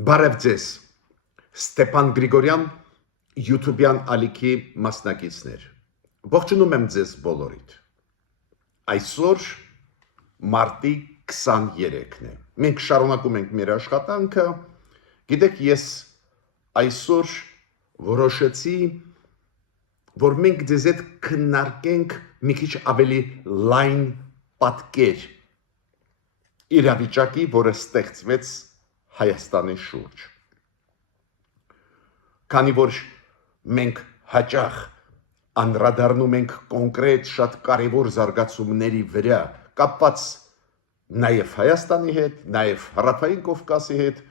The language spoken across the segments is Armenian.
Բարև ձեզ, Ստեփան Գրիգորյան, YouTube-յան ալիքի մասնակիցներ։ Ողջունում եմ ձեզ բոլորիդ։ Այսօր մարտի 23-ն է։ Մենք շարունակում ենք մեր աշխատանքը։ Գիտեք, ես այսօր որոշեցի, որ մենք ձեզ հետ քննարկենք մի քիչ ավելի լայն պատկեր իրավիճակի, որը ստեղծվեց Հայաստանի շուրջ։ Քանի որ մենք հաճախ անդրադառնում ենք կոնկրետ շատ կարևոր զարգացումների վրա, կապված նաև Հայաստանի հետ, նաև Հարավային Կովկասի հետ,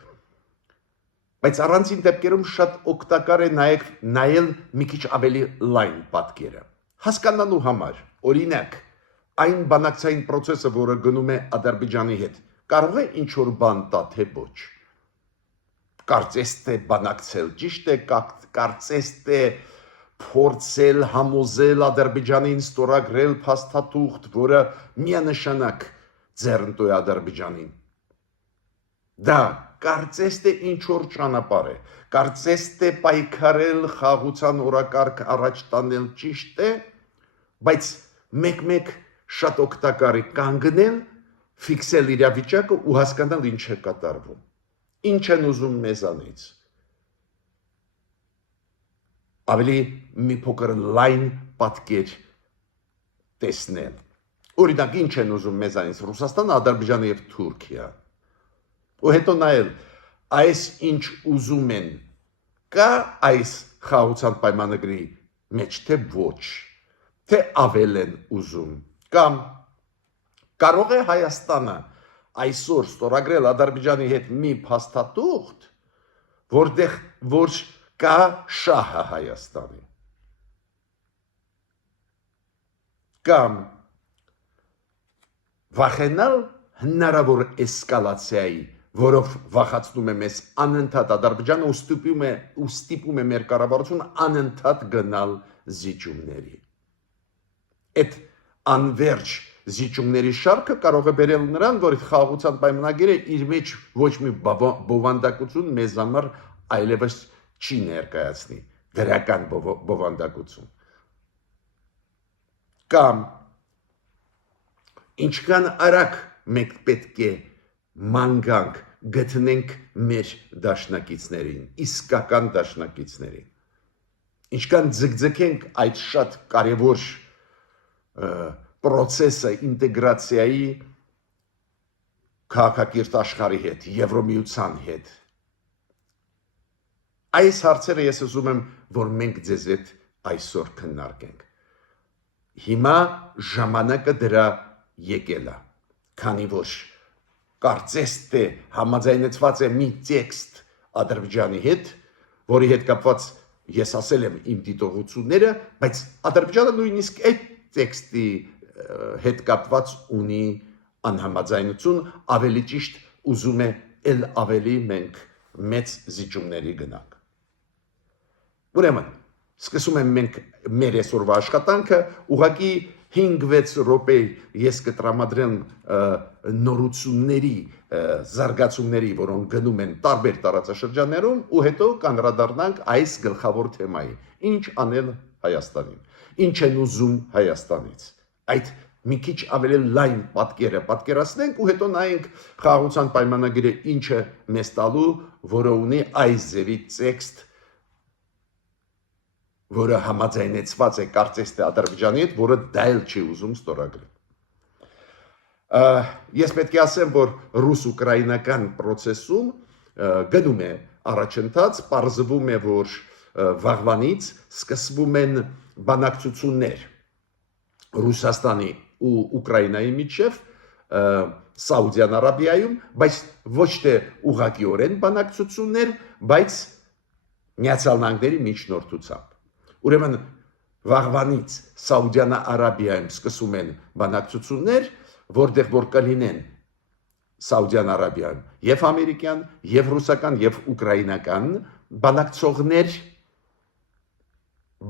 բայց առանցին դեպքերում շատ օգտակար է նայել մի քիչ ավելի լայն պատկերը։ Հասկանալու համար, օրինակ, այն բանակցային process-ը, որը գնում է Ադրբեջանի հետ, կարող է ինչ-որ բան տա, թե ոչ։ Կարծես թե բանակցել ճիշտ է, կարծես թե փորձել համոզել Ադրբեջանին ստորագրել փաստաթուղթ, որը միանշանակ ձեռնտու է Ադրբեջանին։ Դա կարծես թե ինչ-որ ճանապարհ է, կարծես թե պայքարել խաղաղության օրակարգ առաջ տանել ճիշտ է, բայց մեկ-մեկ շատ օգտակար է կանգնել, ֆիքսել իրավիճակը ու հասկանալ ինչ է կատարվում։ Ինչ են ուզում մեզանից։ Ավելի մի փոքր լայն պատկեր տեսնել։ Օրինակ, ինչ են ուզում մեզանից Ռուսաստանը, Ադրբեջանը եւ Թուրքիա։ Ու հետո նայել, այս ինչ ուզում են, կա այս խաղաղության պայմանագրի մեջ, թե ոչ, թե ավել են ուզում, կամ կարող է Հայաստանը այսօր ստորագրել Ադրբեջանի հետ մի փաստաթուղթ, որտեղ որ կա շահը Հայաստանի։ Կամ վախենալ հնարավոր էսկալացիայի, որով վախացնում է մեզ անընդհատ Ադրբեջանը ու ստիպում է մեր կառավարությունը անընդհատ գնալ զիջումների։ Այդ անverջ զիջումների շարքը կարող է բերել նրան, որ խաղաղության պայմանագիրը իր մեջ ոչ մի բովանդակություն մեզ համար այլևս չի ներկայացնի, դրական բովանդակություն։ Կամ ինչքան արագ մենք պետք է մանգանք գտնենք մեր դաշնակիցներին, իսկական դաշնակիցներին։ Ինչքան ձգձգենք այդ շատ կարևոր process-ը ինտեգրացիայի քաղաքակիրթ աշխարհի հետ, Եվրոմիության հետ։ Այս հարցերը ես ուզում եմ, որ մենք ձեզ հետ այսօր քննարկենք։ Հիմա ժամանակը դրա եկել է, քանի որ կարծես թե համաձայնեցված է մի տեքստ Ադրբեջանի հետ, որի հետ կապված ես ասել եմ իմ դիտողությունները, բայց Ադրբեջանը նույնիսկ այդ տեքստի հետ կապված ունի անհամաձայնություն, ավելի ճիշտ ուզում է էլ ավելի մենք մեծ զիջումների գնանք։ Ուրեմն, սկսում եմ մենք մեր այսօրվա աշխատանքը, ուղղակի 5-6 րոպե ես կտրամադրեմ նորությունների, զարգացումների, որոնք գնում են տարբեր տարածաշրջաններում, ու հետո կանդրադառնանք այս գլխավոր թեմայի։ Ինչ անել Հայաստանին, ինչ են ուզում Հայաստանից։ Այդ մի քիչ ավելի լայն պատկերը պատկերացնենք ու հետո նայենք խաղաղության պայմանագիրը ինչ է մեզ տալու, որը ունի այս ձևի տեքստ, որը համաձայնեցված է կարծես թե Ադրբեջանի հետ, որը դա էլ չի ուզում ստորագրել։ Ես պետք է ասեմ, որ ռուս-ուկրաինական process-ում գնում է առաջընթաց, պարզվում է, որ վաղվանից սկսվում են բանակցություններ Ռուսաստանի ու Ուկրաինայի միջև Սաուդյան Արաբիայում, բայց ոչ թե ուղղակիորեն բանակցություններ, բայց Միացյալ Նահանգների միջնորդությամբ։ Ուրեմն վաղվանից Սաուդյան Արաբիայում սկսում են բանակցություններ, որտեղ որ կլինեն Սաուդյան Արաբիայում եւ ամերիկյան, եւ ռուսական, եւ ուկրաինական բանակցողներ,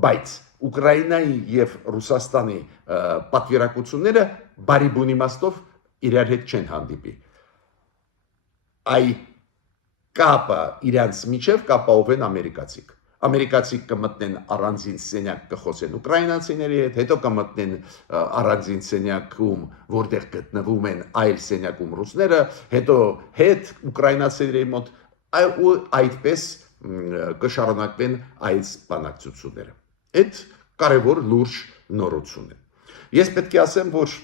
բայց Ուկրաինայի եւ Ռուսաստանի պատվիրակությունները բարի բուն իմաստով իրար հետ չեն հանդիպի։ Այ կապը իրանց միջև կապահովեն ամերիկացիք։ Ամերիկացիք կմտնեն առանձին սենյակ կխոսեն ուկրաինացիների հետ, հետո կմտնեն առանձին սենյակում, որտեղ գտնվում են այլ սենյակում ռուսները, հետո հետ ուկրաինացիների մոտ ու այդպես կշարունակվեն այս բանակցությունները։ Այդ կարևոր լուրջ նորություն է։ Ես պետք է ասեմ, որ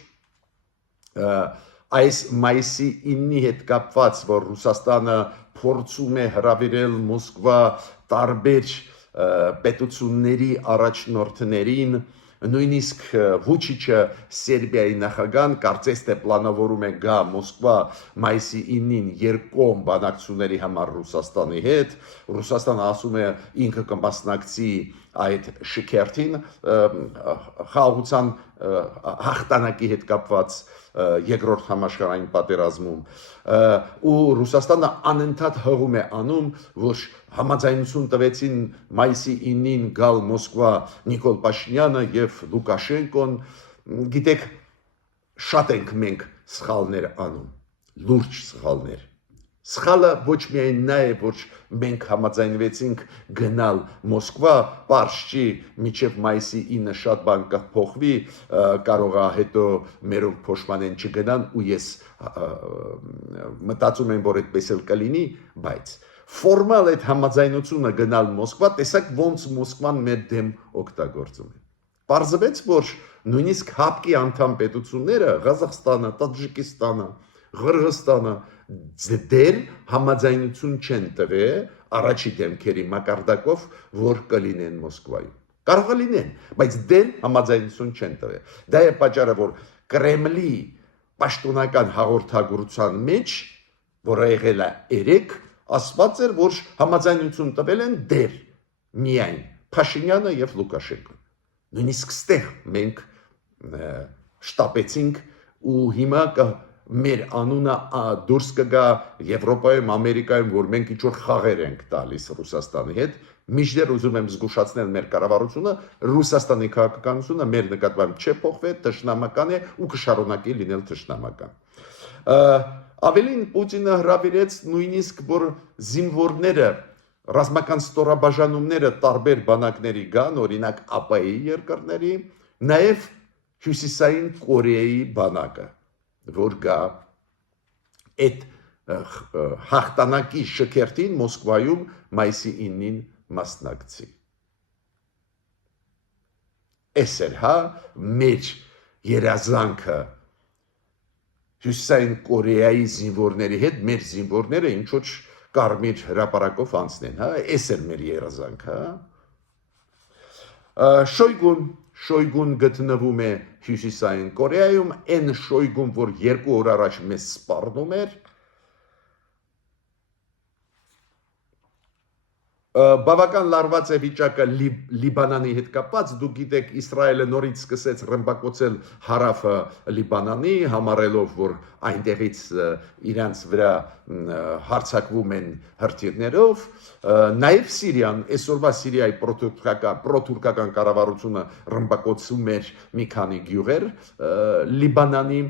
այս մայիսի 9-ի հետ կապված, որ Ռուսաստանը փորձում է հրավիրել Մոսկվա տարբեր պետությունների առաջնորդներին, նույնիսկ Վուչիչը Սերբիայի նախագահան կարծես թե պլանավորում է գա Մոսկվա մայիսի 9-ին երկկողմ բանակցությունների համար Ռուսաստանի հետ, Ռուսաստանը ասում է ինքը կմասնակցի այդ շքերթին խաղաղության հաղթանակի հետ կապված երկրորդ համաշխարհային պատերազմում ու Ռուսաստանը անընդհատ հողում է անում, որ համաձայնություն տվեցին մայիսի 9-ին գալ Մոսկվա Նիկոլ Փաշինյանը եւ Լուկաշենկոն, գիտեք, շատ ենք մենք սխալներ անում, լուրջ սխալներ։ Սխալը ոչ միայն նա է, որ մենք համաձայնվեցինք գնալ Մոսկվա, պարզ չի, մինչև մայիսի 9-ը շատ բան կփոխվի, կարող է հետո մերոնք փոշմանեն չգնան ու ես մտածում եմ, որ այդպես էլ կլինի, բայց ֆորմալ այդ համաձայնությունը գնալ Մոսկվա, տեսակ ոնց Մոսկվան մեր դեմ օգտագործում է։ Պարզվեց, որ նույնիսկ ՀԱՊԿ-ի անդամ պետությունները, Ղազախստանը, Տաջիկստանը, Ղրղստանը դեր համաձայնություն չեն տվել առաջի դեմքերի մակարդակով, որ կլինեն Մոսկվայում։ Կարող է լինեն, բայց դեր համաձայնություն չեն տվել։ Դա է պատճառը, որ Կրեմլի պաշտոնական հաղորդագրության մեջ, որը եղել է 3, ասված էր, որ համաձայնություն տվել են դեր միայն Փաշինյանը եւ Լուկաշենկոն։ Նույնիսկ ստեղ մենք շտապեցինք ու հիմա մեր անունը դուրս կգա Եվրոպայում, Ամերիկայում, որ մենք ինչ-որ խաղեր ենք տալիս Ռուսաստանի հետ, մինչդեռ ուզում եմ զգուշացնել մեր կառավարությունը, Ռուսաստանի քաղաքականությունը մեր նկատմամբ չէ փոխվել, թշնամական է ու կշարունակի լինել թշնամական։ Ավելին Պուտինը հրավիրեց նույնիսկ, որ զինվորները, ռազմական ստորաբաժանումները տարբեր բանակների գան, օրինակ ԱՊ-ի երկրների, նաև Հյուսիսային Կորեայի բանակը, որ գա այդ հաղթանակի շքերթին Մոսկվայում մայիսի 9-ին մասնակցի։ Էս էր հա մեր երազանքը Հյուսիսային Կորեայի զինվորների հետ, մեր զինվորները ինչ-որ կարմիր հրապարակով անցնեն, հա, էս էր մեր երազանքը, հա։ Շոյգուն գտնվում է Հյուսիսային Կորեայում, այն Շոյգուն, որ 2 օր առաջ մեզ սպառնում էր, բավական լարված է վիճակը Լիբանանի հետ կապված, դուք գիտեք Իսրայելը նորից սկսեց ռմբակոծել հարավը Լիբանանի, համարելով, որ այնտեղից իրանց վրա հարձակվում են հրթիռներով, նաև Սիրիան, այսօրվա Սիրիայի պրոթուրքական կառավարությունը ռմբակոծում էր մի քանի գյուղեր Լիբանանի,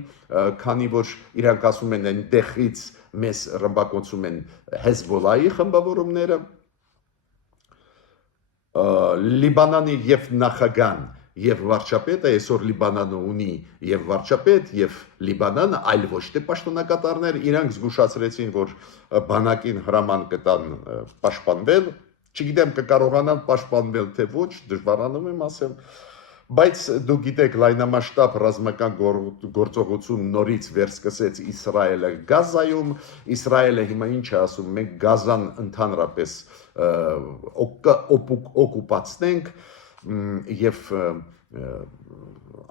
քանի որ իրանք ասում են այնտեղից մեզ ռմբակոծում են Հեզբոլայի խմբավորումները Լիբանանի եւ նախագահան եւ վարչապետը այսօր Լիբանանը ունի եւ վարչապետ եւ Լիբանանը այլ ոչ թե պաշտոնակատարներ իրանք զգուշացրեցին որ բանակին հրաման կտան պաշտպանվել չգիտեմ կկարողանան պաշտպանվել թե ոչ դժվարանում եմ ասել բայց դուք գիտեք լայնամասշտաբ ռազմական գործողություն նորից վերսկսեց Իսրայելը Գազայում Իսրայելը հիմա ինչ է ասում մենք Գազան ընդհանրապես օկուպացնենք եւ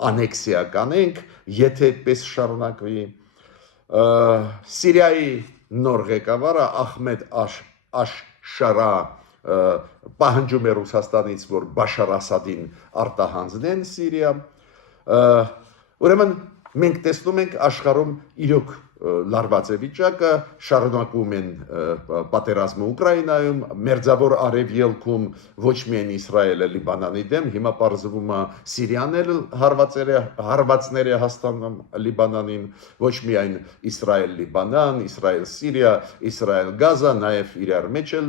անեքսիա կանենք, եթե այդպես շարունակվի Սիրիայի նոր ղեկավարը Ահմեդ Աշ-Շարա պահանջում է Ռուսաստանից, որ Բաշար Ասադին արտահանձնեն Սիրիա։ Ուրեմն մենք տեսնում ենք աշխարհում իրոք լարված է վիճակը, շարունակում են պատերազմը Ուկրաինայում, մերձավոր արևելքում ոչ միայն Իսրայելը Լիբանանի դեմ, հիմա պարզվում է Սիրիան էլ հարվածներ է հաստատում Լիբանանին, ոչ միայն Իսրայել-Լիբանան, Իսրայել-Սիրիա, Իսրայել-Գազա, նաև իրար մեջ էլ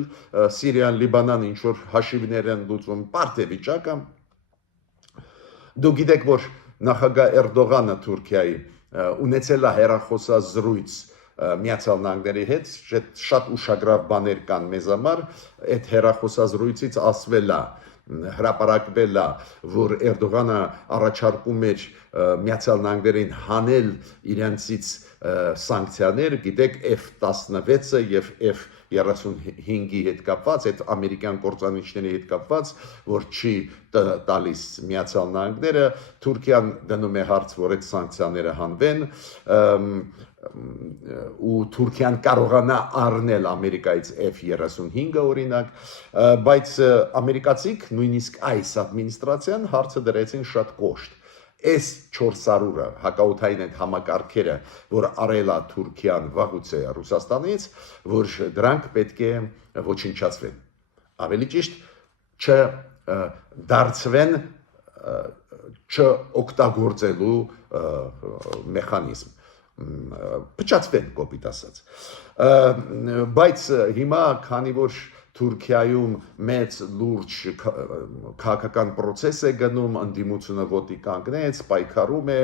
Սիրիան-Լիբանան ինչ որ հաշիվներ են լուծում, բարդ է վիճակը։ Դու գիտեք, որ նախագահ Էրդողանը Թուրքիայի ունեցել է հեռախոսազրույց Միացյալ Նահանգների հետ, շատ ուշագրավ բաներ կան մեզ համար, այդ հեռախոսազրույցից ասվել է, հրապարակվել է, որ Էրդողանը առաջարկում էր Միացյալ Նահանգներին հանել իրենցից սանկցիաներ, գիտեք, F-16-ը եւ F-35-ի հետ կապված, այդ ամերիկյան կործանիչների հետ կապված, որ չի տալիս Միացյալ Նահանգները, Թուրքիան դնում է հարց, որ այդ սանկցիաները հանվեն, ու Թուրքիան կարողանա առնել Ամերիկայից F-35-ը օրինակ, բայց ամերիկացիք, նույնիսկ այս ադմինիստրացիան հարցը դրեցին շատ կոշտ։ Այս 400-ը հակաօդային այդ համակարգերը, որ արել է Թուրքիան վաղուց է Ռուսաստանից, որ դրանք պետք է ոչնչացվեն։ Ավելի ճիշտ չդարձվեն չօգտագործելու մեխանիզմ, փչացվեն կոպիտ ասած։ Բայց հիմա, քանի որ Թուրքիայում մեծ լուրջ քաղաքական process է գնում, ընդդիմությունը ոտի կանգնեց, պայքարում է,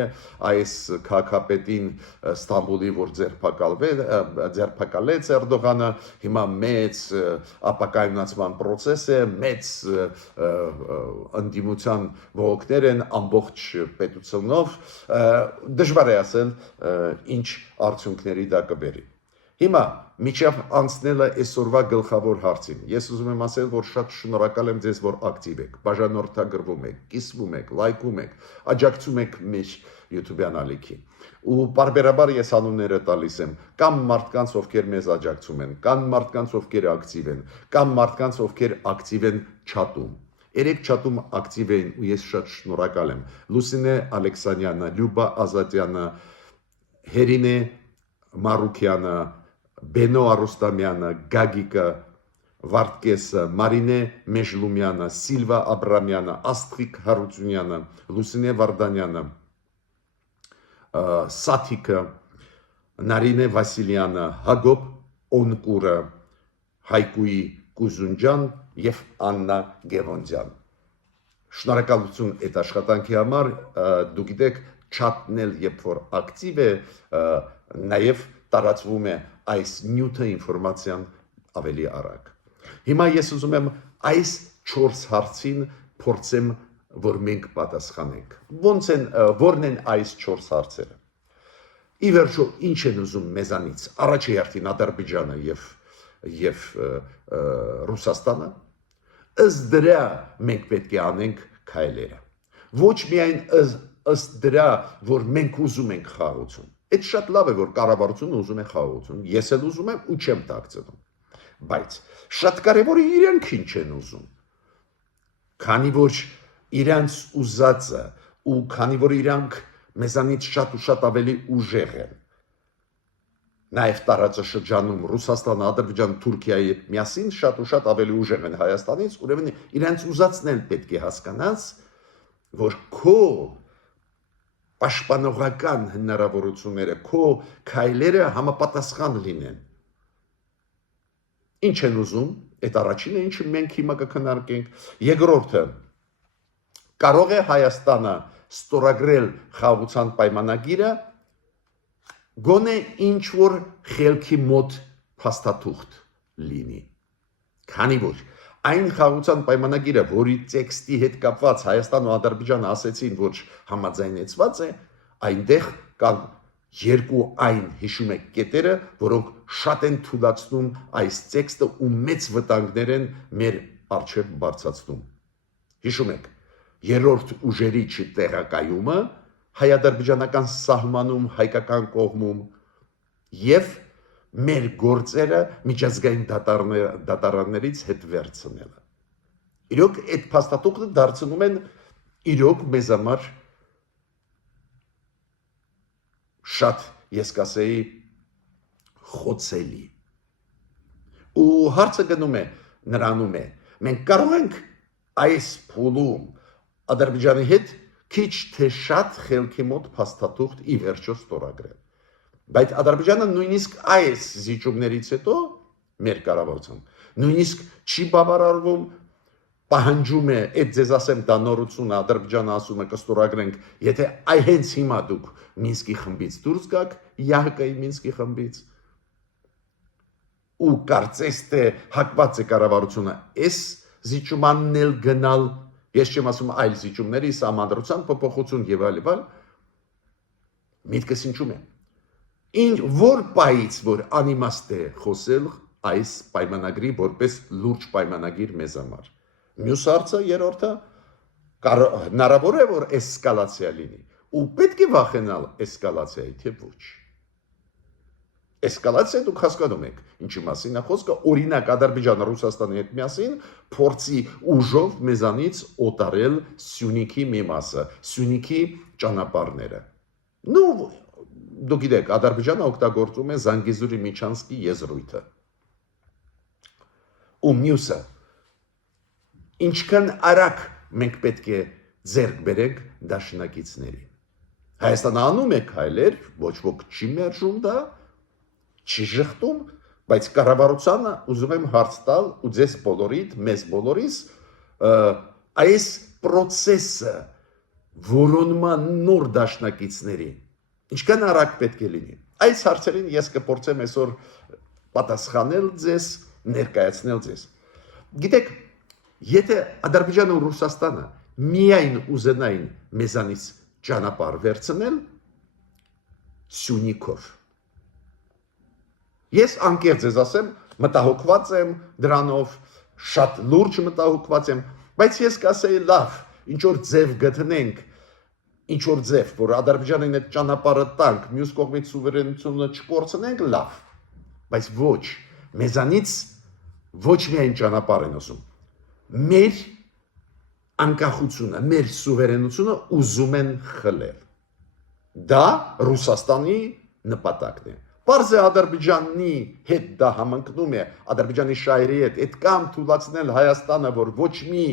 այս քաղաքապետին Ստամբուլի, որ ձերբակալեց Էրդողանը, հիմա մեծ ապակայունացման process է, մեծ ընդդիմության ողոքներ են ամբողջ պետությունով, դժվար է ասել, ինչ արդյունքների դա կբերի։ Հիմա միջև անցնելը այսօրվա գլխավոր հարցին։ Ես ուզում եմ ասել, որ շատ շնորհակալ եմ ձեզ, որ ակտիվ եք, բաժանորդագրվում եք, կիսվում եք, լայքում եք, աջակցում եք մեր YouTube-յան ալիքին։ Ու բարբերաբար ես անունները տալիս եմ, կամ մարդկանց, ովքեր մեզ աջակցում են, կամ մարդկանց, ովքեր ակտիվ են, կամ մարդկանց, ովքեր ակտիվ են չաթում։ Երեք չաթում ակտիվ էին ու ես շատ շնորհակալ եմ։ Լուսինե Ալեքսանյանը, Լյուբա Ազատյանը, Հերինե Մարուկյանը, Բենո Արուստամյանը, Գագիկը, Վարդկեսը, Մարինե Մեժլումյանը, Սիլվա Աբրամյանը, Աստղիկ Հարությունյանը, Լուսինե Վարդանյանը, Սաթիկը, Նարինե Վասիլյանը, Հակոբ Օնկուրը, Հայկուի Կուզունջան եւ Աննա Գևոնդյան։ Շնորհակալություն այդ աշխատանքի համար, դու գիտեք, չաթնել, երբ որ ակտիվ է, նաև տարածվում է այս նյութը ինֆորմացիան ավելի արագ։ Հիմա ես ուզում եմ այս 4 հարցին փորձեմ, որ մենք պատասխանենք։ Որն են այս 4 հարցերը։ Ի վերջո, ինչ են ուզում մեզանից, առաջի հերթին Ադրբեջանը եւ Ռուսաստանը, ըստ դրա մենք պետք է անենք քայլերը։ Ոչ միայն ըստ դրա, որ մենք ուզում ենք խաղաղություն։ Այդ շատ լավ է, որ կառավարությունը ուզում է խաղաղություն, ես էլ ուզում եմ ու չեմ տակցնում։ Բայց շատ կարևոր է իրենք ինչ են ուզում։ Քանի որ իրանց ուզածը ու քանի որ իրանք մեզանից շատ ու շատ ավելի ուժեղ են։ Նաև տարածաշրջանում Ռուսաստանը, Ադրբեջանը, Թուրքիայի հետ միասին շատ ու շատ ավելի ուժեղ են Հայաստանից, ուրեմն իրանց ուզածն էլ պետք է հասկանաս, որ քո պաշտպանողական հնարավորությունները, քո քայլերը համապատասխան լինեն։ Ինչ են ուզում, այդ առաջինը, ինչը մենք հիմա կքննարկենք, երկրորդը, կարող է Հայաստանը ստորագրել խաղաղության պայմանագիրը, գոնե ինչ որ խելքի մոտ փաստաթուղթ լինի։ Քանի որ այն խաղաղության պայմանագիրը, որի տեքստի հետ կապված Հայաստան ու Ադրբեջանը ասեցին, որ համաձայնեցված է, այնտեղ կան երկու այն հիշում եք կետերը, որոնք շատ են թույլատնում այս տեքստը ու մեծ վտանգներ են մեր առջև բարձրացնում։ Հիշում եք, երրորդ ուժերի չտեղակայումը հայ-ադրբեջանական սահմանում, հայկական կողմում եւ մեր գործերը միջազգային դատարաններից հետ վերցնելը։ Իրոք այդ փաստաթուղթը դարձնում են իրոք մեզ համար շատ, ես կասեի, խոցելի։ Ու հարցը գնում է նրանում է, մենք կարող ենք այս փուլում Ադրբեջանի հետ քիչ թե շատ խելքի մոտ փաստաթուղթ ի վերջո ստորագրել։ Բայց Ադրբեջանը նույնիսկ այս զիջումներից հետո մեր կառավարության նույնիսկ չի բավարարվում, պահանջում է, այդ ձեզ ասեմ դա նորությունը, Ադրբեջանը ասում է կստորագրենք, եթե այ հենց հիմա դուք Մինսկի խմբից դուրս գաք, ՀՀԿ-ի Մինսկի խմբից, ու կարծես թե հակված է կառավարությունը այս զիջումանն էլ գնալ, ես չեմ ասում այլ զիջումների, սահմանադրության փոփոխություն եւ այլ, միտքս ինչու՞մ է։ Ինչ որ պայից, որ անիմաստ է խոսել այս պայմանագրի որպես լուրջ պայմանագիր մեզ համար։ Մյուս հարցը երրորդը հնարավոր է որ էսկալացիա լինի, ու պետք է վախենալ էսկալացիայի, թե ոչ։ Էսկալացիա դուք հասկանում եք, ինչի մասին է խոսքը, օրինակ Ադրբեջանը Ռուսաստանի հետ միասին փորձի ուժով մեզանից օտարել Սյունիքի մի մասը, Սյունիքի ճանապարհները։ Դուք գիտեք, Ադրբեջանը օգտագործում է Զանգեզուրի Միչանսկի եզրույթը։ Ու մյուսը, ինչքան արագ մենք պետք է ձեռք բերենք դաշնակիցներին։ Հայաստանը անում է քայլեր, ոչ ոք չի մերժում դա, չի ժխտում, բայց կառավարությանը ուզում եմ հարց տալ ու ձեզ բոլորիդ, մեզ բոլորիս այս process-ը որոնման նոր դաշնակիցներին ինչքան արագ պետք է լինի։ Այս հարցերին ես կփորձեմ այսօր պատասխանել ձեզ, ներկայացնել ձեզ։ Գիտեք, եթե Ադրբեջանը ու Ռուսաստանը միայն ուզենային մեզանից ճանապարհ վերցնել Սյունիքով, ես անկեղծ ես ասեմ, մտահոգված եմ դրանով, շատ լուրջ մտահոգված եմ, բայց ես կասեի լավ, ինչ որ ձև գտնենք, ինչ որ ձև, որ Ադրբեջանին այդ ճանապարհը տանք, մյուս կողմից սուվերենությունը չկորցնենք, լավ, բայց ոչ, մեզանից ոչ միայն ճանապարհ են ասում, մեր անկախությունը, մեր սուվերենությունը ուզում են խլել։ Դա Ռուսաստանի նպատակն է։ Պարզ է Ադրբեջանի հետ դա համընկնում է, Ադրբեջանի շահերի հետ, այդքան թույլատրել Հայաստանը, որ ոչ մի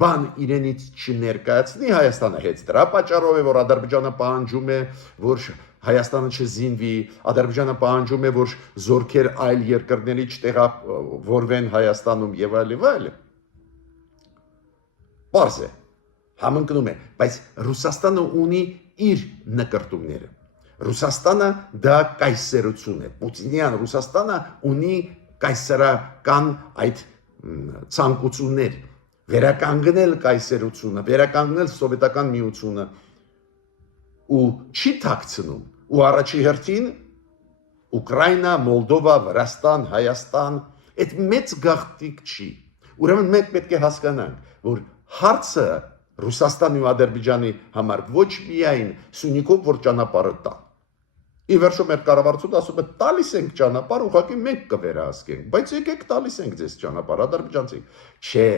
բան իրենից չներկայացնի Հայաստանը հետ, դրա պատճառով է, որ Ադրբեջանը պահանջում է, որ Հայաստանը չզինվի, Ադրբեջանը պահանջում է, որ զորքեր այլ երկրների չտեղավորվեն Հայաստանում եւ այլ։ Պարզ է, համընկնում է, բայց Ռուսաստանը ունի իր նկարտումները։ Ռուսաստանը դա կայսերություն է, Պուտինյան Ռուսաստանը ունի կայսերական այդ ցանկություններ, վերականգնել կայսերությունը, վերականգնել սովետական միությունը ու չի թաքցնում, ու առաջի հերթին Ուկրաինա, Մոլդովա, Վրաստան, Հայաստան, այդ մեծ գաղտնիք չի։ Ուրեմն մենք պետք է հասկանանք, որ հարցը Ռուսաստանի ու Ադրբեջանի համար ոչ միայն Սյունիքով որ ճանապարհը տա։ Ի վերջո մեր կառավարությունը ասում է տալիս ենք ճանապարհ, ուղղակի մենք կվերահսկենք, բայց եկեք տալիս ենք ձեզ ճանապարհ ադրբեջանցիք։ Չէ։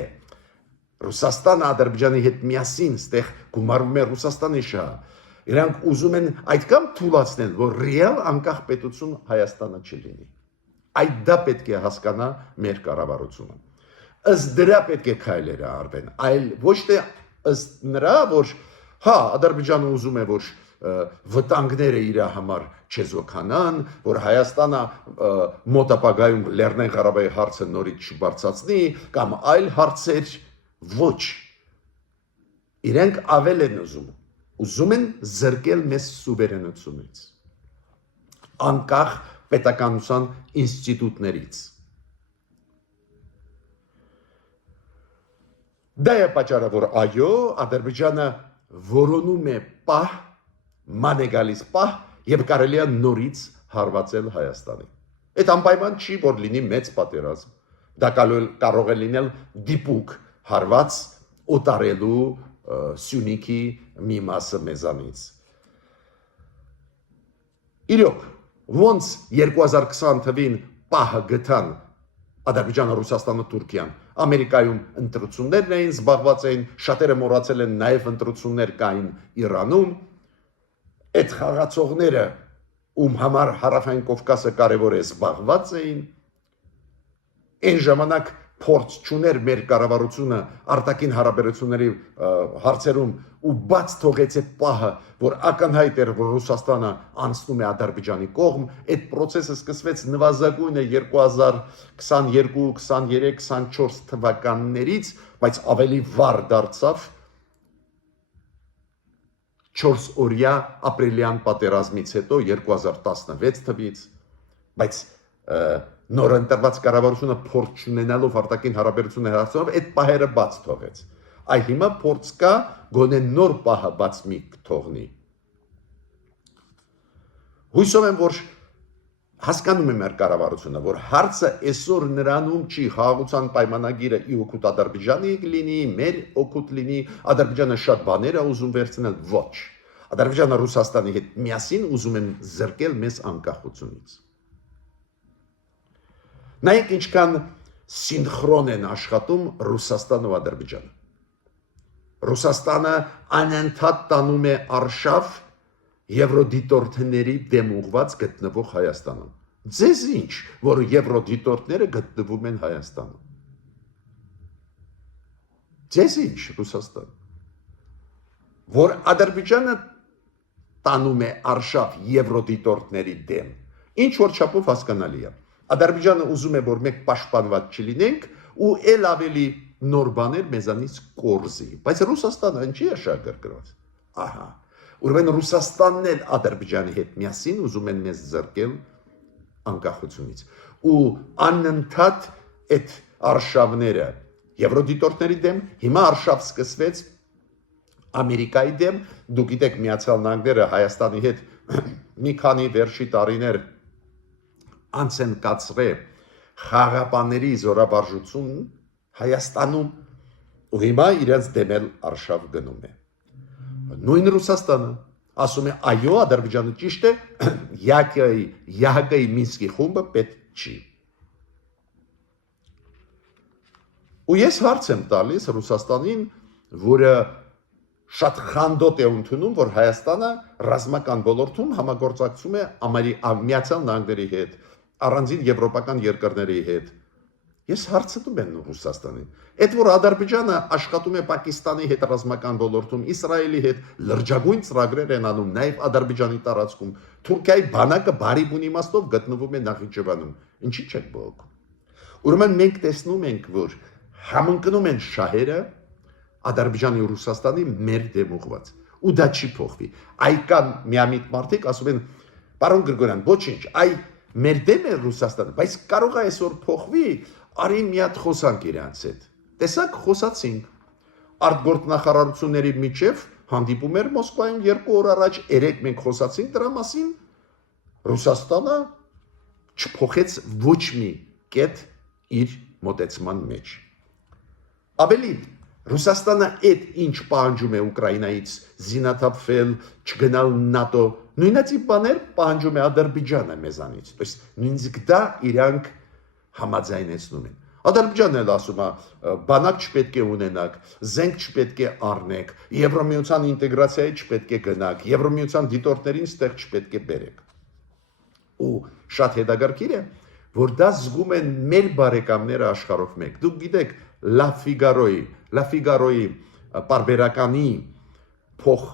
Ռուսաստանը Ադրբեջանի հետ միասին ստեղ գումարվում է Ռուսաստանի շահը։ Իրանք ուզում են այդքան թույլատրել, որ ռեալ անկախ պետություն Հայաստանը չլինի։ Այդ դա պետք է հասկանա մեր կառավարությունը։ Ըստ դրա պետք է քայլերը արվեն, այլ ոչ թե ըստ նրա, որ հա Ադրբեջանը ուզում է, որ վտանգները իր համար չեզոքանան, որ Հայաստանը մոտ ապագայում Լեռնային Ղարաբաղի հարցը նորից չբարձրացնի կամ այլ հարցեր, ոչ։ Իրենք ավել են ուզում են զրկել մեզ սուվերենությունից, անկախ պետականության ինստիտուտներից։ Դա է պատճառը, որ այո, Ադրբեջանը որոնում է պահ, ման է գալիս պահ եւ կարելի է նորից հարվածել Հայաստանին։ Այդ անպայման չի, որ լինի մեծ պատերազմ։ Դա կարող է լինել դիպուկ հարված օտարելու Սյունիքի մի մասը մեզանից։ Իրոք, ոնց 2020 թվին պահը գտան Ադրբեջանը, Ռուսաստանը, Թուրքիան, Ամերիկայում ընտրություններն էին, զբաղված էին, շատերը մոռացել են նաև ընտրություններ կային Իրանում, այդ խաղացողները ում համար Հարավային Կովկասը կարևոր է զբաղված էին, այն ժամանակ փորձ չուներ մեր կառավարությունը արտաքին հարաբերությունների հարցերում ու բաց թողեց այդ պահը, որ ակնհայտ էր, որ Ռուսաստանը անցնում է Ադրբեջանի կողմ, այդ process-ը սկսվեց նվազագույնը 2022, 23, 24 թվականներից, բայց ավելի վառ դարձավ 4 օրյա ապրիլյան պատերազմից հետո 2016 թվականից, բայց նոր ընտրված կառավարությունը փորձ չունենալով արտաքին հարաբերություններ հարցերով այդ պահերը բաց թողեց։ Այ հիմա փորձ կա գոնե նոր պահը բաց մի թողնի։ Հույսով եմ, որ հասկանում է մեր կառավարությունը, որ հարցը այսօր նրանում չի խաղաղության պայմանագիրը ի օգուտ Ադրբեջանի լինի, մեր օգուտ լինի, Ադրբեջանը շատ բաներ է ուզում վերցնել, ոչ։ Ադրբեջանը Ռուսաստանի հետ միասին ուզում են զրկել մեզ անկախությունից։ Նայեք ինչքան սինխրոն են աշխատում Ռուսաստանը ու Ադրբեջանը։ Ռուսաստանը անընդհատ տանում է արշավ եվրոդիտորդների դեմ ուղված գտնվող Հայաստանում։ Ձեզ ինչ, որ եվրոդիտորդները գտնվում են Հայաստանում։ Ձեզ ինչ, Ռուսաստան։ Որ Ադրբեջանը տանում է արշավ եվրոդիտորդների դեմ, ինչ որ չափով հասկանալի է։ Ադրբեջանը ուզում է, որ մենք պաշտպանված չլինենք ու ել ավելի նոր բաներ մեզանից կորզի, բայց Ռուսաստանը ինչի է շահագրգռված։ Ահա, ուրեմն Ռուսաստանն էլ Ադրբեջանի հետ միասին ուզում են մեզ զրկել անկախությունից։ Ու անընդհատ այդ արշավները եվրոդիտորդների դեմ, հիմա արշավ սկսվեց Ամերիկայի դեմ, դուք գիտեք Միացյալ Նահանգները Հայաստանի հետ մի քանի վերջի տարիներ անց են կացրել խաղաղապանների զորավարժություն Հայաստանում ու հիմա իրենց դեմել արշավ գնում է։ Նույն Ռուսաստանը ասում է այո, Ադրբեջանը ճիշտ է, ԵԱՀԿ-ի Մինսկի խումբը պետք չի։ Ու ես հարց եմ տալիս Ռուսաստանին, որը շատ խանդոտ է ընդունում, որ Հայաստանը ռազմական ոլորտում համագործակցում է Միացյալ Նահանգների հետ, առանձին եվրոպական երկրների հետ։ Ես հարցնում եմ Ռուսաստանին, այդ որ Ադրբեջանը աշխատում է Պակիստանի հետ ռազմական ոլորտում, Իսրայելի հետ լրջագույն ծրագրեր են անում, նաև Ադրբեջանի տարածքում, Թուրքիայի բանակը բարի բուն իմաստով գտնվում է Նախիջևանում, ինչի՞ չեք բողոքում։ Ուրեմն մենք տեսնում ենք, որ համընկնում են շահերը Ադրբեջանի ու Ռուսաստանի մեր դեմ ուղված, ու դա չի փոխվի։ Այ կան միամիտ մարդիկ ասում են, պարոն Գրիգորյան, ոչինչ, այ մեր դեմ է Ռուսաստանը, բայց կարող է այսօր փոխվի, արի մի հատ խոսանք իրանց հետ։ Տեսակ խոսացինք։ Արտգործնախարարությունների միջև հանդիպում էր Մոսկվայում 2 օր առաջ, 3 մենք խոսացինք դրա մասին։ Ռուսաստանը չփոխեց ոչ մի կետ իր մոտեցման մեջ։ Ավելի Ռուսաստանը այդ ինչ պահանջում է Ուկրաինայից զինաթափվել, չգնալ ՆԱՏՕ, նույնացի բաներ պահանջում է Ադրբեջանը մեզանից։ Իսկ նույնիսկ դա իրանք համաձայնեցնում են։ Ադրբեջանն էլ ասում է, բանակ չպետք է ունենաք, զենք չպետք է առնեք, Եվրոմիության ինտեգրացիայի չպետք է գնաք, Եվրոմիության դիտորդներին ստեղ չպետք է բերեք։ Ու շատ հետաքրքիր է, որ դա զգում են մեր բարեկամները աշխարհով մեկ։ Դուք գիտեք, Լա Ֆիգարոյի պարբերականի փոխ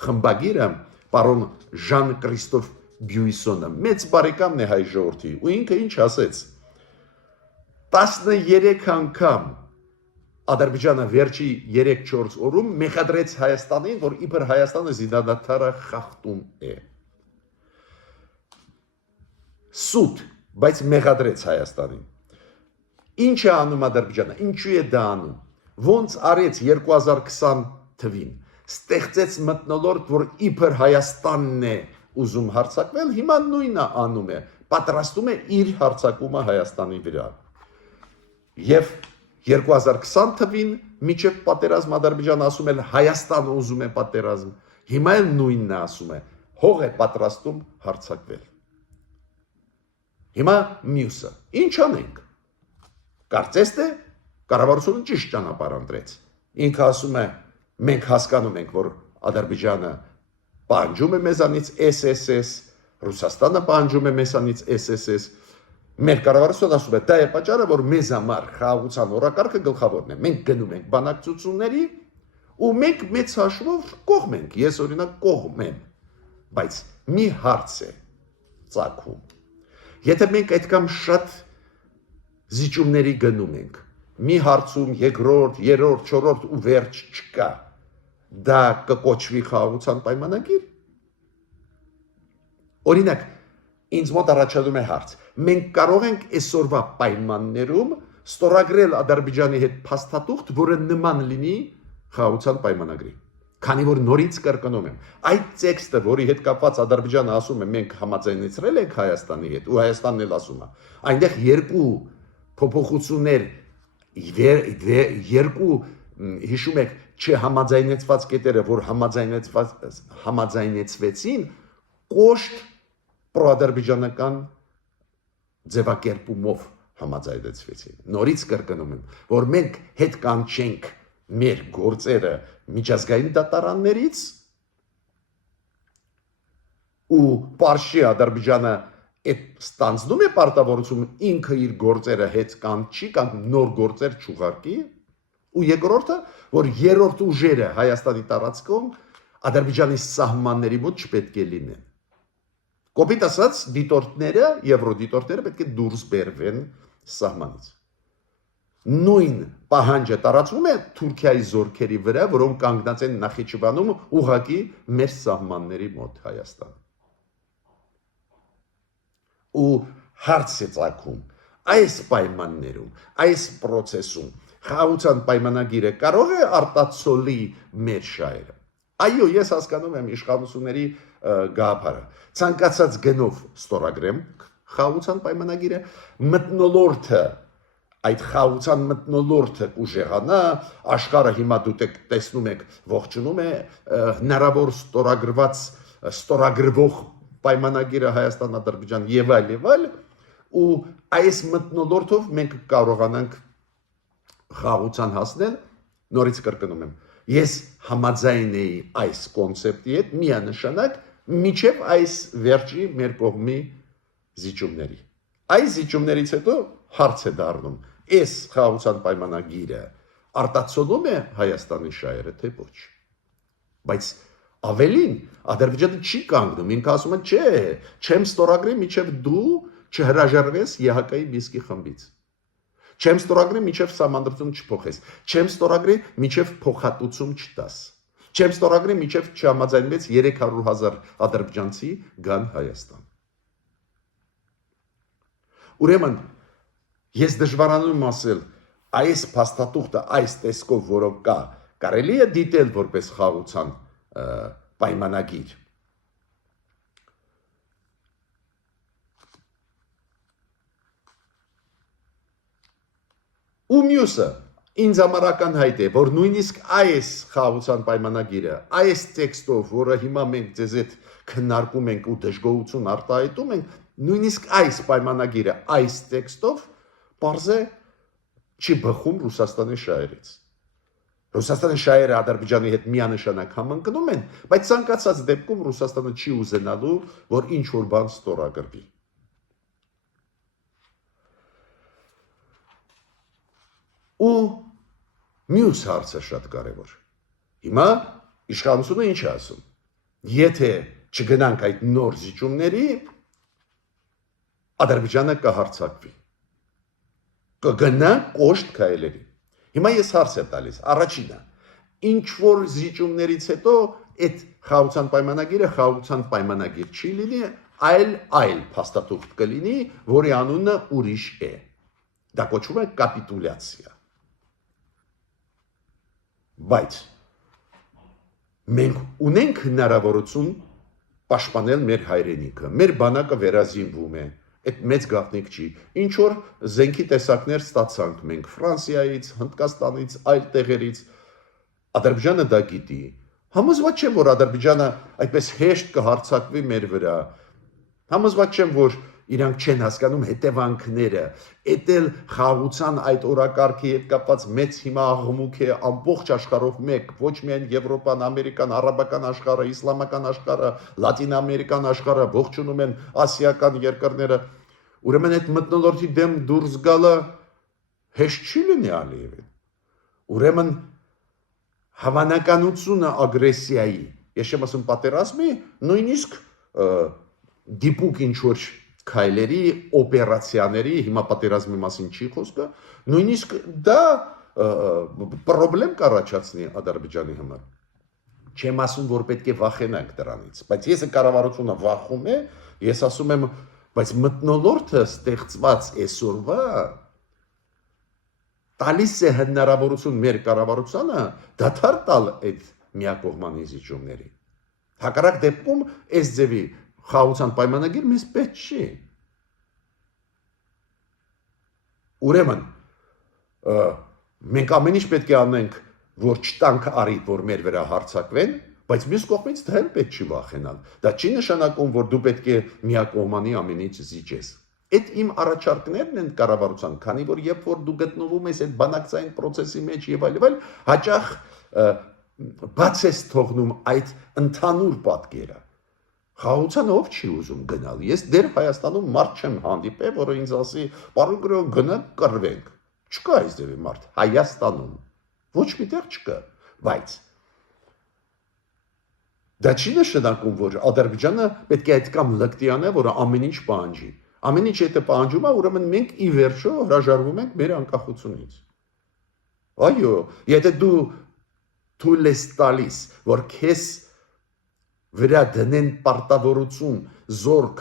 խմբագիրը պարոն Ժան Կրիստոֆ Բյուիսոնը մեծ բարեկամն է հայ ժողովրդի ու ինքը ինչ ասեց 13 անգամ Ադրբեջանը վերջի 3-4 օրում մեղադրեց Հայաստանին, որ իբր Հայաստանը զինադադարը խախտում է։ Սուտ, բայց մեղադրեց Հայաստանին։ Ինչ է անում Ադրբեջանը, ինչու է դա անում, ոնց արեց 2020 թվին, ստեղծեց մթնոլորտ, որ իբր Հայաստանն է ուզում հարձակվել, հիմա նույնը անում է, պատրաստում է իր հարձակումը Հայաստանի վրա։ Եվ 2020 թվին միջև պատերազմ Ադրբեջանը ասում է Հայաստանը ուզում է պատերազմ, հիմա էլ նույնն է ասում է, հող է պատրաստում հարձակվել։ Հիմա մյուսը, ինչ անենք։ Կարծես թե կառավարությունը ճիշտ ճանապարհ ընտրեց։ Ինքը ասում է, մենք հասկանում ենք, որ Ադրբեջանը պահանջում է մեզանից SSS, Ռուսաստանը պահանջում է մեզանից SSS, մեր կառավարությունը ասում է դա է պատճառը, որ մեզ համար խաղաղության օրակարգը գլխավորն է։ Մենք գնում ենք բանակցությունների ու մենք մեծ հաշվով կողմ ենք, ես օրինակ կողմ եմ, բայց մի հարց է ծագում։ Եթե մենք այդքան շատ զիջումների գնում ենք, մի հարցում երկրորդ, երրորդ, չորրորդ ու վերջ չկա, դա կկոչվի խաղաղության պայմանագիր։ Օրինակ, ինձ մոտ առաջանում է հարց. մենք կարող ենք այսօրվա պայմաններում ստորագրել Ադրբեջանի հետ փաստաթուղթ, որը նման լինի խաղաղության պայմանագրի։ Քանի որ նորից կրկնում եմ, այդ տեքստը, որի հետ կապված Ադրբեջանը ասում է, մենք համաձայնեցրել ենք Հայաստանի հետ, ու Հայաստանն էլ ասում է, այնտեղ երկու փոփոխություններ, երկու հիշում եք, չհամաձայնեցված կետերը, որ համաձայնեցվեցին, կոշտ պրոադրբեջանական ձևակերպումով համաձայնեցվեցին։ Նորից կրկնում եմ, որ մենք հետ կանչենք մեր գործերը միջազգային դատարաններից ու Պարշի Ադրբեջանը այդ ստանձնում է պարտավորություն ինքը իր գործերը հետ կանչի կամ նոր գործեր չուղարկի ու երկրորդը, որ երրորդ ուժերը Հայաստանի տարածքում Ադրբեջանի սահմանների մոտ չպետք է լինեն։ Կոպիտ ասած, դիտորդները, եվրոդիտորդները պետք է դուրս բերվեն սահմանից։ Նույն պահանջը տարածվում է Թուրքիայի զորքերի վրա, որոնք կանգնած են Նախիջևանում ուղղակի մեր սահմանների մոտ Հայաստան։ Ու հարց է ծագում, այս պայմաններում, այս process-ում խաղաղության պայմանագիրը կարող է արտացոլի մեր շահերը։ Այո, ես հասկանում եմ իշխանությունների գաղափարը։ Ցանկացած գնով ստորագրեմ խաղաղության պայմանագիրը, մթնոլորտը այդ խաղաղության մթնոլորտը կուժեղանա, աշխարհը հիմա դուք տեսնում եք ողջունում է հնարավոր ստորագրվող պայմանագիրը Հայաստան-Ադրբեջան եւ այլ, ու այս մթնոլորտով մենք կարողանանք խաղաղության հասնել, նորից կրկնում եմ, ես համաձայն էի այս կոնցեպտի հետ միանշանակ միջև այս վերջի մեր կողմի զիջումների։ Այս զիջումներից հետո հարց է դառնում, այս խաղաղության պայմանագիրը արտացոլում է Հայաստանի շահերը, թե ոչ։ Բայց ավելին, Ադրբեջանը չի կանգնում, ինքը ասում է, չէ, չեմ ստորագրի, միջև դու չհրաժարվես ԵՀԿ-ի Մինսկի խմբից։ Չեմ ստորագրի, միջև սահմանադրություն չփոխես։ Չեմ ստորագրի, միջև փոխհատուցում չտաս։ Չեմ ստորագրի, միջև չհամաձայնվեց 300,000 ադրբեջանցի գան Հայաստան։ Ուրեմն, ես դժվարանում եմ ասել, այս փաստաթուղթը այս տեսքով, որով կա, կարելի է դիտել որպես խաղաղության պայմանագիր։ Ու մյուսը, ինձ համար ակնհայտ է, որ նույնիսկ այս խաղաղության պայմանագիրը, այս տեքստով, որը հիմա մենք ձեզ հետ քննարկում ենք ու դժգոհություն արտահայտում ենք, նույնիսկ այս պայմանագիրը, այս տեքստով պարզ է չի բխում Ռուսաստանի շահերից։ Ռուսաստանի շահերը Ադրբեջանի հետ միանշանակ համընկնում են, բայց ցանկացած դեպքում Ռուսաստանը չի ուզենալու, որ ինչ-որ բան ստորագրվի։ Ու մյուս հարցը շատ կարևոր։ Հիմա իշխանությունը ինչ է ասում։ Եթե չգնանք այդ նոր զիջումների, Ադրբեջանը կհարձակվի։ Կգնա կոշտ քայլերի։ Հիմա ես հարց եմ տալիս, առաջինը, ինչ որ զիջումներից հետո այդ խաղաղության պայմանագիրը խաղաղության պայմանագիր չի լինի, այլ փաստաթուղթ կլինի, որի անունը ուրիշ է։ Դա կոչվում է կապիտուլյացիա։ Բայց մենք ունենք հնարավորություն պաշտպանել մեր հայրենիքը, մեր բանակը վերազինվում է, այդ մեծ գաղտնիք չի, ինչ որ զենքի տեսակներ ստացանք մենք Ֆրանսիայից, Հնդկաստանից, այլ տեղերից, Ադրբեջանը դա գիտի, համոզված չեմ, որ Ադրբեջանը այդպես հեշտ կհարձակվի մեր վրա, Համոզված չեմ, որ իրանք չեն հասկանում հետևանքները, էտել խաղաղության այդ օրակարգի հետ կապված մեծ հիմա աղմուկ է ամբողջ աշխարհով մեկ, ոչ միայն Եվրոպան, Ամերիկան, արաբական աշխարհը, իսլամական աշխարհը, լատինամերիկան աշխարհը, ողջունում են ասիական երկրները։ Ուրեմն այդ մթնոլորտի դեմ դուրս գալը հեշտ չի լինի Ալիևին։ Ուրեմն հավանականությունը ագրեսիայի, ես չեմ ասում պատերազմի, նույնիսկ դիպուկ ինչ-որ քայլերի, օպերացիաների, հիմա պատերազմի մասին չի խոսքը, նույնիսկ դա պրոբլեմ կառաջացնի Ադրբեջանի համար։ Չեմ ասում, որ պետք է վախենանք դրանից, բայց ես կառավարությունը վախում է, ես ասում եմ, բայց մթնոլորտը ստեղծված այսօրվա տալիս է հնարավորություն մեր կառավարությանը դադար տալ այդ միակողմանի զիջումների։ Հակառակ դեպքում այս ձևի խաղաղության պայմանագիր մեզ պետք չի։ Ուրեմն մենք ամեն ինչ պետք է անենք, որ չտանք առիթ, որ մեր վրա հարձակվեն, բայց մյուս կողմից դա էլ պետք չի վախենալ։ Դա չի նշանակում, որ դու պետք է միակողմանի ամեն ինչ զիջես։ Այդ իմ առաջարկներն են կառավարության, քանի որ երբ որ դու գտնվում ես այդ բանակցային process-ի մեջ եւ այլ, հաճախ բաց ես թողնում այդ ընդհանուր պատկերը։ Խաղաղության ով չի ուզում գնալ։ Ես դեր Հայաստանում մարդ չեմ հանդիպել, որը ինձ ասի, պարոն Գրիգորյան, գնանք կռվենք։ Չկա այս ձևի մարդ Հայաստանում։ Ոչ միտեղ չկա, բայց դա չի նշանակում, որ Ադրբեջանը պետք է այդքան լկտի անե, որ ամեն ինչ պահանջի։ Ամեն ինչ եթե պահանջում է, ուրեմն մենք ի վերջո հրաժարվում ենք մեր անկախությունից։ Այո, եթե դու թույլ ես տալիս, որ քեզ վրա դնեն պարտավորություն, զորք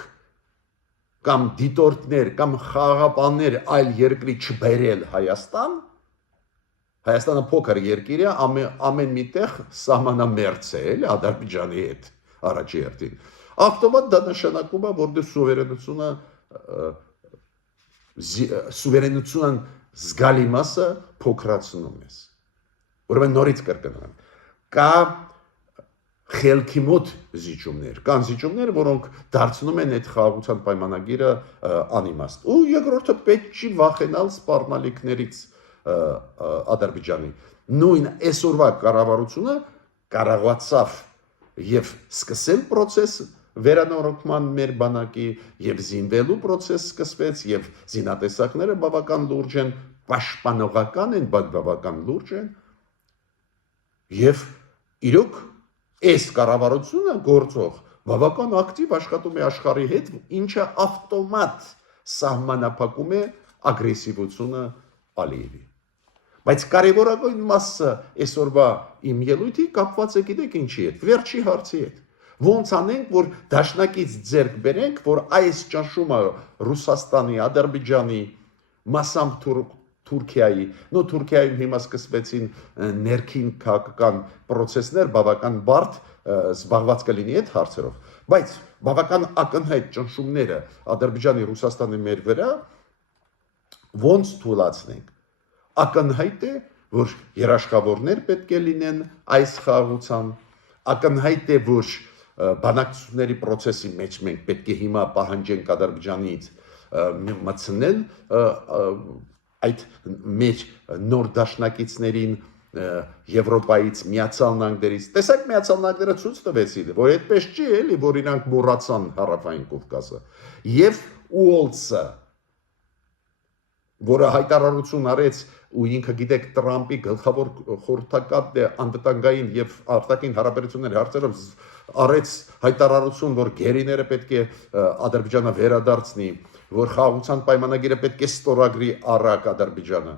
կամ դիտորդներ կամ խաղաղապաններ այլ երկրի չբերել Հայաստան, Հայաստանը փոքր երկիր է, ամեն միտեղ սահմանամերձ է, էլի Ադրբեջանի հետ առաջի հերթին։ Ավտոմատ դա նշանակում է, որ դու սուվերենությունը զգալի մասը փոքրացնում ես։ Ուրեմն նորից կրկնում եմ, կա խելքի մոտ զիջումներ, կան զիջումներ, որոնք դարձնում են այդ խաղաղության պայմանագիրը անիմաստ։ Ու երկրորդը պետք չի վախենալ սպառնալիքներից Ադրբեջանի։ Նույն այսօրվա կառավարությունը կարողացավ եւ սկսել process վերանորոգման մեր բանակի եւ զինվելու process սկսվեց եւ զինատեսակները բավական լուրջ են, պաշտպանողական են, բայց բավական լուրջ են։ Եվ իրոք այս կառավարությունը գործող բավական ակտիվ աշխատում է աշխարհի հետ, ինչը ավտոմատ սահմանափակում է ագրեսիվությունը Ալիևի։ Բայց կարևորագույն մասը այսօրվա իմ ելույթի կապված է գիտեք ինչի հետ, վերջի հարցի հետ։ Ոնց անենք, որ դաշնակից ձեռք բերենք, որ այս ճնշումը Ռուսաստանի, Ադրբեջանի, մասամբ Թուրքիայի, Թուրքիայում հիմա սկսվեցին ներքին քաղաքական process-ներ, բավական բարդ զբաղված կլինի այդ հարցերով, բայց բավական ակնհայտ ճնշումները Ադրբեջանի, Ռուսաստանի մեր վրա ոնց թույլատնենք։ Ակնհայտ է, որ երաշխավորներ պետք է լինեն այս խաղաղության, ակնհայտ է, որ բանակցությունների process-ի մեջ մենք պետք է հիմա պահանջենք Ադրբեջանից մտցնել այդ մեր նոր դաշնակիցներին Եվրոպայից, Միացյալ Նահանգներից, տեսակ Միացյալ Նահանգները ցույց տվեցին, որ այդպես չի էլի, որ իրանք մոռացան Հարավային Կովկասը, եւ Ուոլսը, որը հայտարարություն արեց ու ինքը գիտեք Տրամպի գլխավոր խորհրդակատն է անվտանգային եւ արտաքին հարաբերությունների հարցերով արեց հայտարարություն, որ գերիները պետք է Ադրբեջանը վերադարձնի, որ խաղաղության պայմանագիրը պետք է ստորագրի առակ Ադրբեջանը։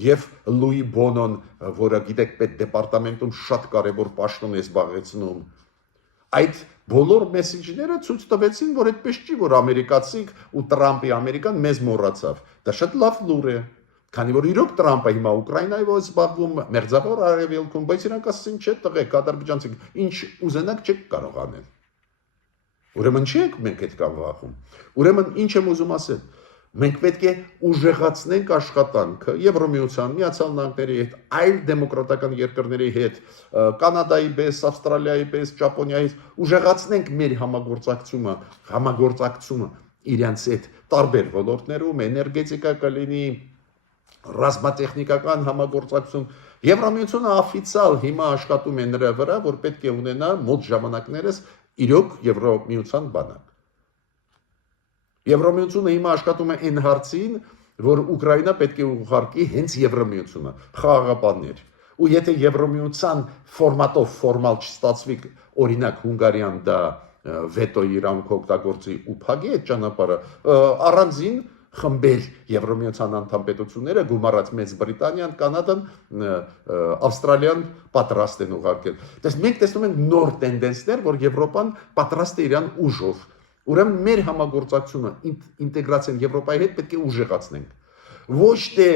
Եվ Լուի Բոնոն, որը գիտեք պետդեպարտամենտում շատ կարևոր պաշտոն է զբաղեցնում, այդ բոլոր մեսեջները ցույց տվեցին, որ այդպես չի, որ ամերիկացիք ու Տրամպի Ամերիկան մեզ մոռացավ։ Դա շատ լավ լուր է, քանի որ իրոք Տրամպը հիմա Ուկրաինայով զբաղվում, Մերձավոր Արևելքում, բայց իրանք ասեցին, չէ, տղեկ, ադրբեջանցիք, ինչ ուզենաք չեք կարող անել։ Ուրեմն չեք մենք այդքան վախում։ Ուրեմն ինչ եմ ուզում ասել, Մենք պետք է ուժեղացնենք աշխատանքը Եվրոմիության, Միացյալ Նահանգների հետ, այլ դեմոկրատական երկրների հետ, Կանադայի պես, Ավստրալիայի պես, Ճապոնիայի, ուժեղացնենք մեր համագործակցումը իրենց հետ տարբեր ոլորտներում, էներգետիկա կլինի, ռազմատեխնիկական համագործակցություն։ Եվրոմիությունը օֆիցիալ հիմա աշխատում է նրա վրա, որ պետք է ունենա մոտ ժամանակներս իրոք Եվրոմիության բանակ։ Եվրոմիությունը հիմա աշխատում է այն հարցին, որ Ուկրաինա պետք է ուղարկի հենց Եվրոմիությունը, խաղաղապահներ։ Ու եթե Եվրոմիության ֆորմատով ֆորմալ չստացվի, օրինակ Հունգարիան դա վետոյի իրավունք օգտագործի ու փակի այդ ճանապարհը, առանձին խմբեր Եվրոմիության անդամ պետությունները, գումարած Մեծ Բրիտանիան, Կանադան, Ավստրալիան պատրաստ են ուղարկել։ Մենք տեսնում ենք նոր տենդենսներ, որ Եվրոպան պատրաստ է իրան ուժով։ Ուրեմն մեր համագործակցությունը ինտեգրացիան Եվրոպայի հետ պետք է ուժեղացնենք։ Ոչ թե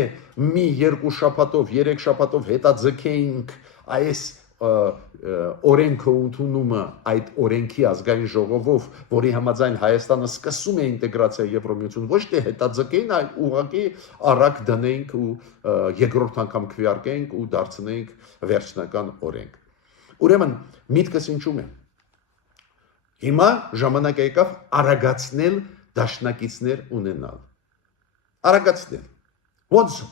մի 2 շաբաթով, 3 շաբաթով հետաձգենք այս օրենքը ընդունումը այդ օրենքի ազգային ժողովով, որի համաձայն Հայաստանը սկսում է ինտեգրացիա Եվրոմիություն, ոչ թե հետաձգենք, այլ ուղղակի արագ դնենք ու երկրորդ անգամ քվեարկենք ու դարձնենք վերջնական օրենք։ Ուրեմն միտքս ինչու՞մ է։ Հիմա ժամանակ եկավ արագացնել դաշնակիցներ ունենալ։ Արագացնել։ Ոնց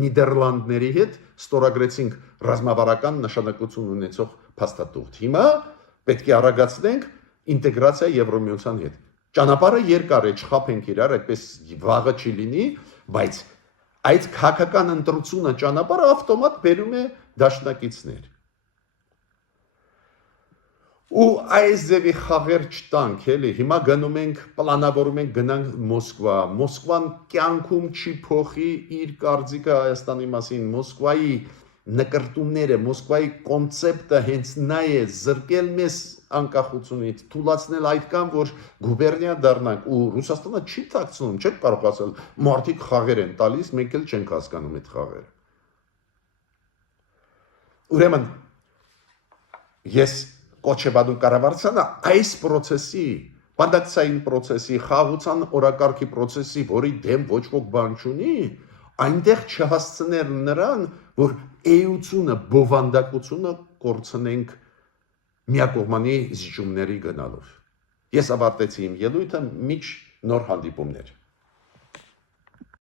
Նիդերլանդների հետ ստորագրեցինք ռազմավարական նշանակություն ունեցող փաստաթուղթ։ Հիմա պետք է արագացնենք ինտեգրացիա Եվրոմիության հետ։ Ճանապարհը երկար է, չխափենք իրար, այդպես վաղը չի լինի, բայց այդ քաղաքական ընտրությունը ճանապարհը ավտոմատ բերում է դաշնակիցներ։ Ու այս ձևի խաղեր չտանք, էլի, հիմա գնում ենք, պլանավորում ենք գնանք Մոսկվա, Մոսկվան կյանքում չի փոխի իր կարծիքը Հայաստանի մասին, Մոսկվայի նկրտումները, Մոսկվայի կոնցեպտը հենց նա է զրկել մեզ անկախությունից, թույլատրել այդքան, որ գուբերնիա դառնանք, ու Ռուսաստանը չի թաքցնում, չեք կարող ասել, մարդիկ խաղեր են տալիս, մենք էլ չենք հասկանում այդ խաղերը։ Ուրեմն ես կոչ եմ անում կառավարությանը այս process-ի, բանդակցային process-ի, խաղաղության օրակարգի process-ի, որի դեմ ոչ ոք բան չունի, այնտեղ չհասցնել նրան, որ էությունը, բովանդակությունը կորցնենք միակողմանի զիջումների գնալով։ Ես ավարտեցի իմ ելույթը, միջ նոր հանդիպումներ։